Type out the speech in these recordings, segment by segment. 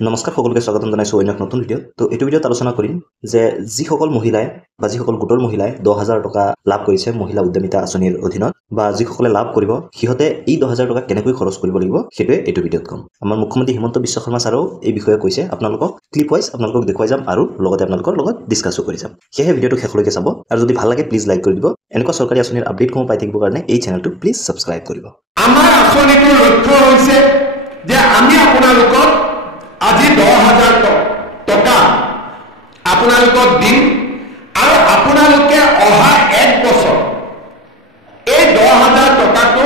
নমস্কাৰ সকলোকে স্বাগতম জনাইছোঁ অন্য নতুন ভিডিঅ'। তো এইটো ভিডিঅ'ত আলোচনা কৰিম যে যিসকল মহিলাই বা যিসকল গোটৰ মহিলাই 10,000 টকা লাভ কৰিছে মহিলা উদ্যমিতা আঁচনিৰ অধীনত বা যিসকলে লাভ কৰিব সিহঁতে এই 10,000 টকা কেনেকৈ খৰচ কৰিব লাগিব সেইটোৱে এইটো ভিডিঅ'ত ক'ম। আমাৰ মুখ্যমন্ত্ৰী হিমন্ত বিশ্ব শৰ্মা ছাৰেও এই বিষয়ে কৈছে। আপোনালোকক ক্লিপ ৱাইজ আপোনালোকক দেখুৱাই যাম আৰু লগতে আপোনালোকৰ লগত ডিছকাছো কৰি যাম। সেয়েহে ভিডিঅ'টো শেষলৈকে চাব আৰু যদি ভাল লাগে প্লিজ লাইক কৰি দিব। এনেকুৱা চৰকাৰী আঁচনিৰ আপডেটসমূহ পাই থাকিবৰ কাৰণে এই চেনেলটো প্লিজ ছাবস্ক্ৰাইব কৰিব। আমাৰ আঁচনিটোৰ লক্ষ্য হৈছে যে আমি আপোনালোকক আজি 10,000 টকা আপোনালোকক দিম আৰু আপোনালোকে অহা এক বছৰ এই 10,000 টকাটো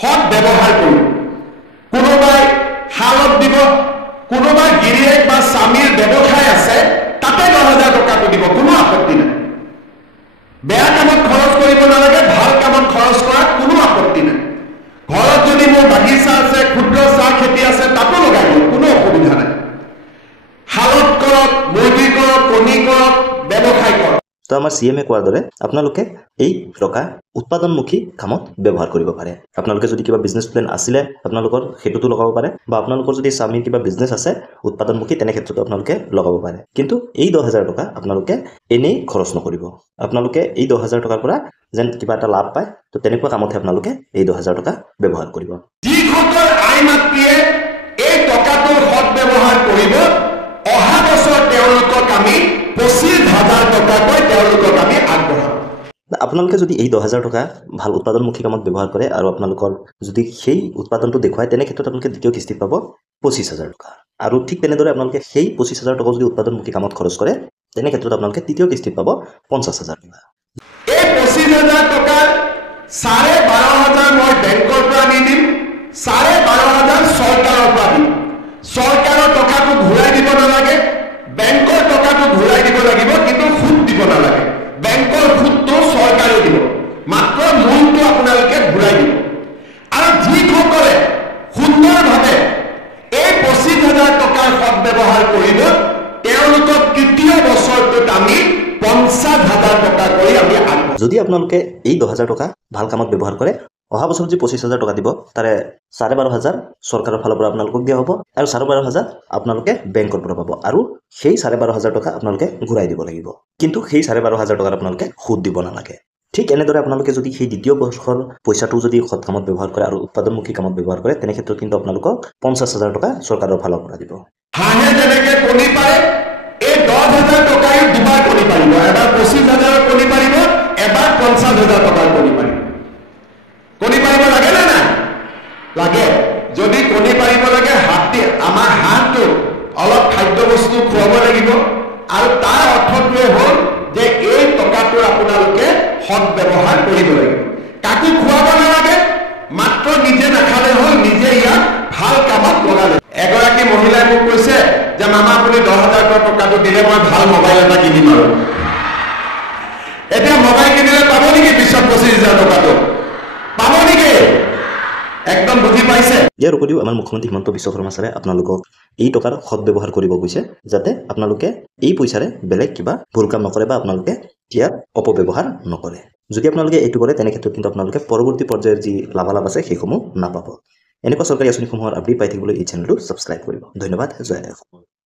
সৎ ব্যৱহাৰ কৰিব। কোনোবাই শালত দিব, কোনোবাই গিৰিয়েক বা স্বামীৰ ব্যৱসায় আছে তাতে 10,000 টকাটো দিব, কোনো আপত্তি নাই। বেয়া কামত খৰচ কৰিব নালাগে, ভাল কামত খৰচ কৰাত কোনো আপত্তি নাই। ঘৰত যদি মোৰ বাগিচা আছে, ক্ষুদ্ৰ চাহ খেতি আছে, তাতো লগাই দিয়ক, কোনো অসুবিধা নাই। শালত কৰক, মুৰ্গী কৰক, কণী কৰক, ব্যৱসায় কৰক। তো আমাৰ CM কোৱাৰ দৰে আপোনালোকে এই টকা উৎপাদনমুখী কামত ব্যৱহাৰ কৰিব পাৰে। আপোনালোকে যদি কিবা বিজনেছ প্লেন আছিলে আপোনালোকৰ সেইটোতো লগাব পাৰে, বা আপোনালোকৰ যদি স্বামীৰ কিবা বিজনেছ আছে উৎপাদনমুখী তেনে ক্ষেত্ৰতো আপোনালোকে লগাব পাৰে। কিন্তু এই 10,000 টকা আপোনালোকে এনেই খৰচ নকৰিব। আপোনালোকে এই 10,000 টকাৰ পৰা যেন কিবা এটা লাভ পায়, তো তেনেকুৱা কামতহে আপোনালোকে এই 10,000 টকা ব্যৱহাৰ কৰিব। যিসকল আই মাতৃয়ে এই টকাটো সৎ ব্যৱহাৰ কৰিব, অহা বছৰ তেওঁলোকক আমি 25,000 টকাকৈ তেওঁলোকক আমি আগবঢ়াম। আপোনালোকে যদি এই 10,000 টকা ভাল উৎপাদনমুখী কামত ব্যৱহাৰ কৰে আৰু আপোনালোকৰ যদি সেই উৎপাদনটো দেখুৱায় তেনে ক্ষেত্ৰত আপোনালোকে দ্বিতীয় কিস্তিত পাব 25,000 টকা। আৰু ঠিক তেনেদৰে আপোনালোকে সেই 25,000 টকা যদি উৎপাদনমুখী কামত খৰচ কৰে তেনে ক্ষেত্ৰত আপোনালোকে তৃতীয় কিস্তিত পাব 50,000 টকা। এই 25,000 টকাৰ 12,500 মই বেংকৰ পৰা আনি দিম, 12,500 চৰকাৰৰ পৰা দিম। চৰকাৰৰ টকাটো ঘূৰাই দিব নালাগে, বেংকৰ টকাটো ঘূৰাই দিব লাগিব, কিন্তু সুদ দিব নালাগে। বেংকৰ সুদটো চৰকাৰে দিব, মাত্ৰ মূলটো আপোনালোকে ঘূৰাই দিব। আৰু যিসকলে সুন্দৰভাৱে এই 25,000 টকাৰ সৎ ব্যৱহাৰ কৰিব তেওঁলোকক তৃতীয় বছৰটোত আমি 50,000 টকা কৰি আমি আগবঢ়াম। যদি আপোনালোকে এই 10,000 টকা ভাল কামত ব্যৱহাৰ কৰে, অহা বছৰত যি 25,000 টকা দিব তাৰে 12,500 চৰকাৰৰ ফালৰ পৰা আপোনালোকক দিয়া হ'ব আৰু 12,500 আপোনালোকে বেংকৰ পৰা পাব, আৰু সেই 12,500 টকা আপোনালোকে ঘূৰাই দিব লাগিব। কিন্তু সেই 12,500 টকাত আপোনালোকে সুদ দিব নালাগে। ঠিক এনেদৰে আপোনালোকে যদি সেই দ্বিতীয় বৰ্ষৰ পইচাটো যদি সৎ কামত ব্যৱহাৰ কৰে আৰু উৎপাদনমুখী কামত ব্যৱহাৰ কৰে তেনে ক্ষেত্ৰত কিন্তু আপোনালোকক 50,000 টকা চৰকাৰৰ ফালৰ পৰা দিব। হাঁহে যেনেকে কণী পাৰে, এই 10,000 টকাই দুবাৰ কণী পাৰিব। এবাৰ 25,000 কণী পাৰিব, এবাৰ 50,000 টকাৰ কণী পাৰিব। কণী পাৰিব লাগে নে নাই? লাগে। যদি কণী পাৰিব লাগে, আমাৰ হাঁহটো অলপ খাদ্য বস্তু খুৱাব লাগিব, আৰু তাৰ অৰ্থটোৱে হ'ল যে এই টকাটো আপোনালোকে সৎ ব্যৱহাৰ কৰিব লাগিব। কাকো খুৱাব নালাগে, মাত্ৰ নিজে নাখালে হ'ল, নিজে ইয়াক ভাল কামত লগালে। এগৰাকী মহিলাই মোক কৈছে যে মামা আপুনি 10,000 টকাটো দিলে মই ভাল মোবাইল এটা কিনিম। আৰু এতিয়া মোবাইল কিনিলে পাব নেকি পিছত 25,000 টকাটো? পাব নেকি? একদম বুজি পাইছে। ইয়াৰ উপৰিও আমাৰ মুখ্যমন্ত্ৰী হিমন্ত বিশ্ব শৰ্মা ছাৰে আপোনালোকক এই টকাৰ সৎ ব্যৱহাৰ কৰিব কৈছে, যাতে আপোনালোকে এই পইচাৰে বেলেগ কিবা ভুল কাম নকৰে বা আপোনালোকে ইয়াৰ অপব্যৱহাৰ নকৰে। যদি আপোনালোকে এইটো কৰে তেনে ক্ষেত্ৰত কিন্তু আপোনালোকে পৰৱৰ্তী পৰ্যায়ৰ যি লাভালাভ আছে সেইসমূহ নাপাব। এনেকুৱা চৰকাৰী আঁচনিসমূহৰ আপডেট পাই থাকিবলৈ এই চেনেলটো ছাবস্ক্ৰাইব কৰিব। ধন্যবাদ। জয় দেশ।